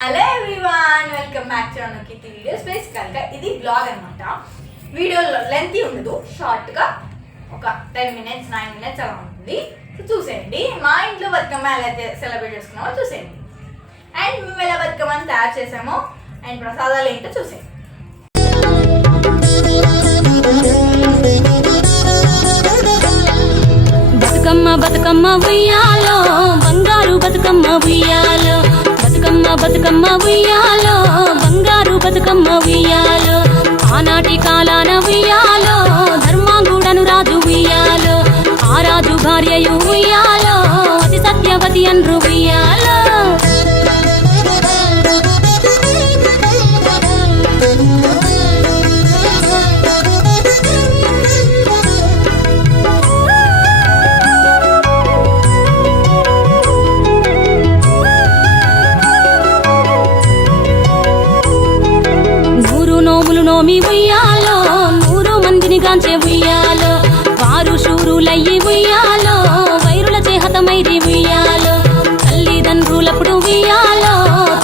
Hello everyone, welcome back to Anukiti videos. బేసికల్గా ఇది blog అనమాట. వీడియోలో లెంతీ ఉండదు, షార్ట్గా ఒక 10 minutes 9 minutes అలా ఉంటుంది. చూసేయండి. మా ఇంట్లో బతుకమ్మ ఎలా అయితే సెలబ్రేట్ చేసుకున్నామో చూసేయండి. అండ్ మేము ఎలా బతుకమ్మని తయారు చేసామో అండ్ ప్రసాదాలు ఏంటో చూసేయండి. బతుకమ్మ బతుకమ్మ ఉయ్యాలో, బంగారు బతుకమ్మ ఉయ్యాలో, బతుకమ్మ బతుకమ్మ ఉయ్యాలో, బంగారు బతుకమ్మ ఉయ్యాలో, ఆనాటి కాలాన ఉయ్యాలో, ధర్మాంగుడను రాజు ఉయ్యాలో, ఆ రాజు భార్యయు ఉయ్యాలో, అతి సత్యవతి అన్రు ఉయ్యాలో. నోమి ఉయ్యాలో, 100 మందిని గాంచే ఉయ్యాలో, వారు శూరులయ్యి ఉయ్యాలో, వైరుల చేహతమైరి ఉయ్యాలో, తల్లిదండ్రులప్పుడు ఉయ్యాలో,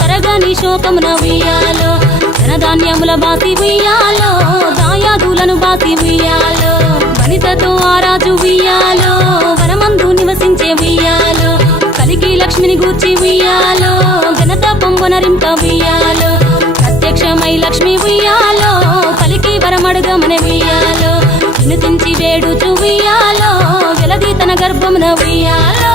తరగని శోకమున ఉయ్యాలో, ధనధాన్యముల బాసి ఉయ్యాలో, దాయాదులను బాసి ఉయ్యాలో, వనితతో ఆరాజు ఉయ్యాలో, వనమందు నివసించే ఉయ్యాలో, కలికి లక్ష్మిని గూర్చి ఉయ్యాలో, ఘనత పొంగొనరింప ఉయ్యాలో, ప్రత్యక్షమై లక్ష్మి ఉయ్యాలో, పలికి వరమడుగమని ఉయ్యాలో, వినుతించి వేడుచు ఉయ్యాలో, వెలది తన గర్భమున ఉయ్యాలో.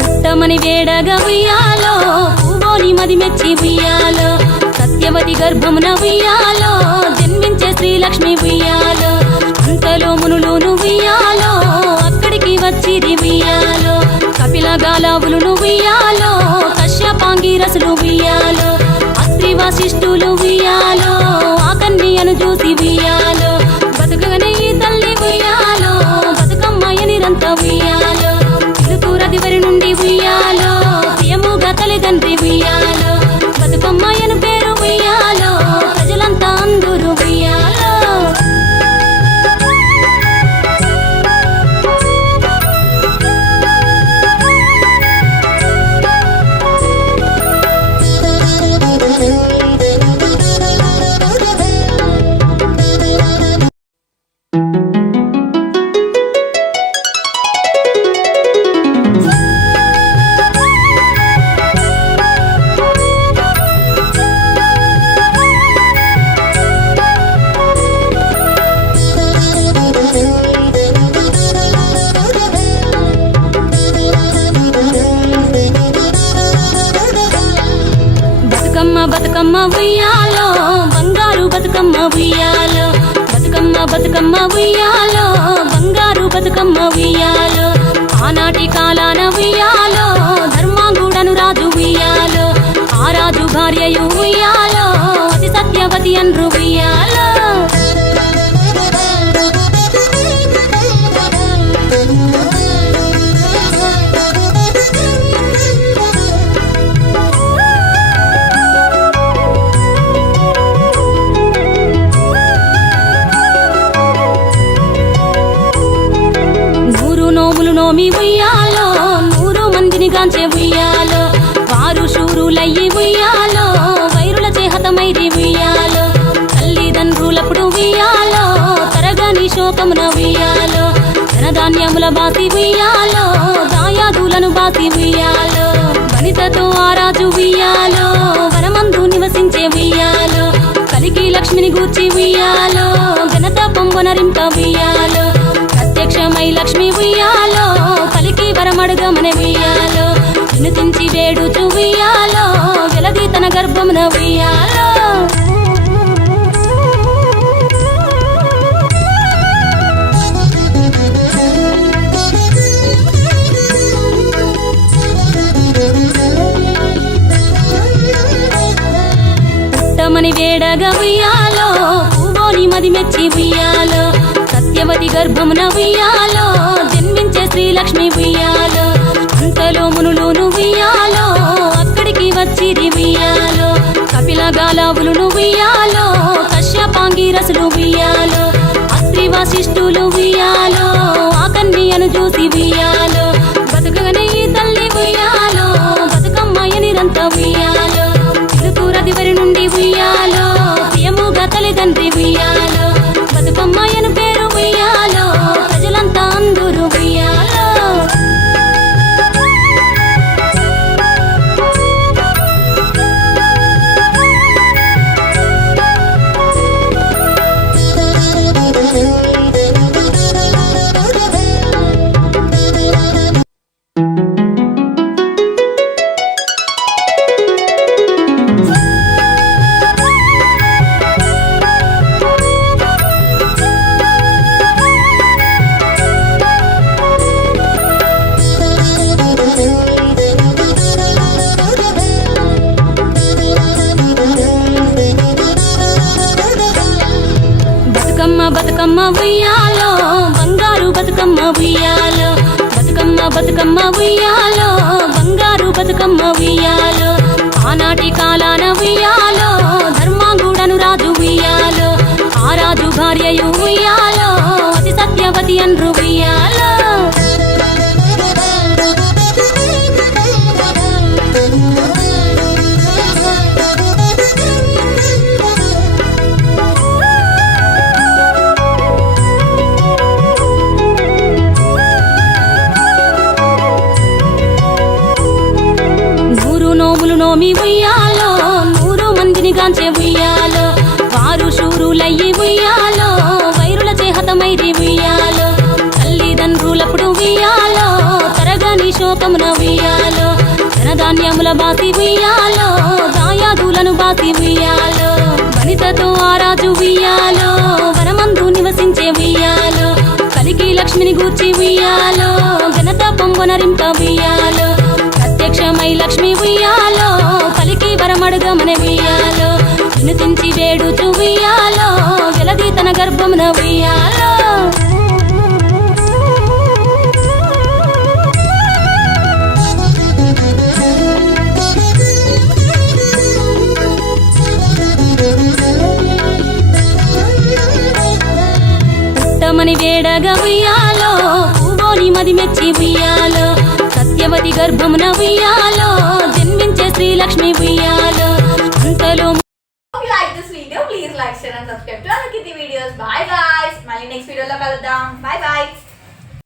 పుట్టమని వేడగా ఉయ్యాలో, పూవోని మది మెచ్చి ఉయ్యాలో, సత్యవతి గర్భమున ఉయ్యాలో, జన్మించే శ్రీలక్ష్మి ఉయ్యాలో, అంతలో మునులును ఉయ్యాలో, అక్కడికి వచ్చిరి ఉయ్యాలో, కపిల గాలావులును ఉయ్యాలో, కశ్యపాంగిరసులు ఉయ్యాలో, అత్రి వశిష్ఠులు ఉయ్యాలో, ఆ కన్యను చూసి ఉయ్యాలో, బతుకగనే ఈ తల్లి ఉయ్యాలో, బతుకమ్మయ్యనిరంత ఉయ్యాలో, పిలుతురదివరి నుండి ఉయ్యాలో, ప్రియముగా తల్లిదండ్రి ఉయ్యాలో, బతుకమ్మయ్యను పేరు ఉయ్యాలో, ప్రజలంతా అందరూ ఉయ్యాలో. బతుకమ్మ ఉయ్యాలో, బంగారు బతుకమ్మ ఉయ్యాలో, బతుకమ్మ బతుకమ్మ ఉయ్యాలో, బంగారు బతుకమ్మ ఉయ్యాలో, ఆనాటి కాలాన ఉయ్యాలో, ధర్మాంగుడను రాజు ఉయ్యాలో, ఆ రాజు భార్యయు ఉయ్యాలో, అతి సత్యవతి అన్రు ఉయ్యాలో. నోమి ఉయ్యాలో, 100 మందిని గాంచే ఉయ్యాలో, వారు శూరులయ్యి ఉయ్యాలో, వైరుల చేహతమైరి ఉయ్యాలో, తల్లిదండ్రులప్పుడు ఉయ్యాలో, తరగని శోకమున ఉయ్యాలో, ధనధాన్యముల బాసి ఉయ్యాలో, దాయాదులను బాసి ఉయ్యాలో, వనితతో ఆరాజు ఉయ్యాలో, వనమందు నివసించే ఉయ్యాలో, కలికి లక్ష్మిని గూర్చి ఉయ్యాలో, ఘనత పొంగొనరింప ఉయ్యాలో, ప్రత్యక్షమై లక్ష్మి ఉయ్యాలో, పలికి వరమడుగమని ఉయ్యాలో, వినుతించి వేడుచు ఉయ్యాలో, వెలది తన గర్భమున ఉయ్యాలో. పుట్టమని వేడగా ఉయ్యాలో, పూవోని మది మెచ్చి ఉయ్యాలో, సత్యవతి గర్భమున ఉయ్యాలో, జన్మించే శ్రీలక్ష్మి ఉయ్యాలో, అంతలో మునులును ఉయ్యాలో, అక్కడికి వచ్చిరి ఉయ్యాలో, కపిల కాలావులు ఉయ్యాలో కశ్యపాంగి రసులు ఉయ్యాలో అత్రి వశిష్ఠులు ఉయ్యాలో ఆ కన్యను చూసి ఉయ్యాలో బతుకగనే ఈ తల్లి ఉయ్యాలో బతుకమ్మయ్య నిరంత ఉయ్యాలో తిరుతూరది వరి నుండి ఉయ్యాలో ప్రియముగా తల్లిదండ్రి ఉయ్యాలో బతుకమ్మయ్యను పేరు ఉయ్యాలో ప్రజలంతా అందరూ ఉయ్యాలో బతుకమ్మ ఉయ్యాలో బంగారు బతుకమ్మ ఉయ్యాలో బతుకమ్మ బతుకమ్మ ఉయ్యాలో బంగారు బతుకమ్మ ఉయ్యాలో ఆనాటి కాలాన ఉయ్యాలో ధర్మాంగుడను రాజు ఉయ్యాలో ఆ రాజు భార్యయు ఉయ్యాలో అతి సత్యవతి అన్రు ఉయ్యాలో నోమి ఉయ్యాలో 100 మందిని గాంచే ఉయ్యాలో వారు శూరులయ్యి ఉయ్యాలో వైరుల చేహతమైరి ఉయ్యాలో తల్లిదండ్రులప్పుడు ఉయ్యాలో తరగని శోకమున ఉయ్యాలో ధనధాన్యముల బాసి ఉయ్యాలో దాయాదులను బాసి ఉయ్యాలో వనితతో ఆ రాజు ఉయ్యాలో వనమందు నివసించే ఉయ్యాలో కలికి లక్ష్మిని గూర్చి ఉయ్యాలో ఘనత పొంగొనరింప ఉయ్యాలో ప్రత్యక్షమై లక్ష్మి ఉయ్యాలో పలికి వరమడుగమన ఉయ్యాలో వినుతించి వేడుచు ఉయ్యాలో వెలది తన గర్భమున ఉయ్యాలో పుట్టమని వేడగా ఉయ్యాలో పూవోని మది మెచ్చి ఉయ్యాలో సత్యవతి గర్భమున ఉయ్యాలో జన్మించే శ్రీలక్ష్మి ఉయ్యాలో అంతలో like this video, please like, share and subscribe to Anukiti videos. Bye guys. మళ్ళీ నెక్స్ట్ వీడియోలో కలుద్దాం. Bye bye.